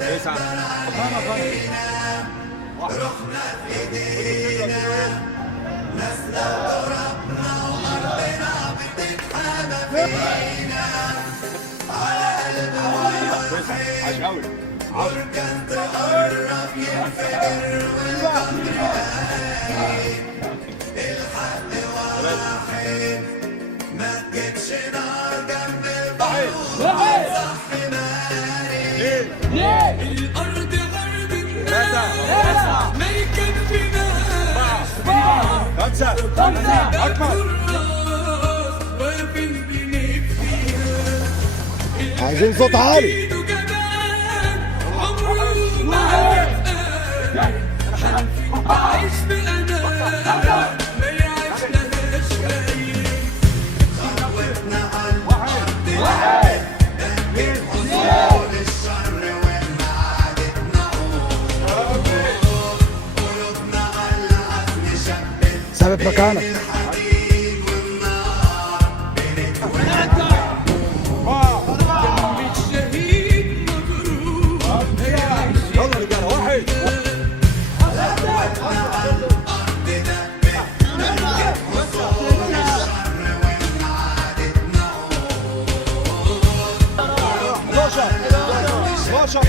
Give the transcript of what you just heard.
تسعة رحنا في ايدينا ناسنا وترابنا وارضنا بتتحدى فينا على قلب واحد بركان تقرب ينفجر والقدر باين الحق واحد ما تجيبش نار جنب البحر صح ماري الارض غرب الناس ما يكفيناش خمسة أكبر واقفين بنفسيها عايزين صوت عالي. عايش بأمان ما يعيش لهاش غير خطوتنا عالأرض دهجة حصول الشر ومعادتنا قلوبنا عالعزم شبت ثابت مكانك. الحديد والنار بنتولد دم الشهيد مبروك يلا رجالة واحد خطوتنا 11 11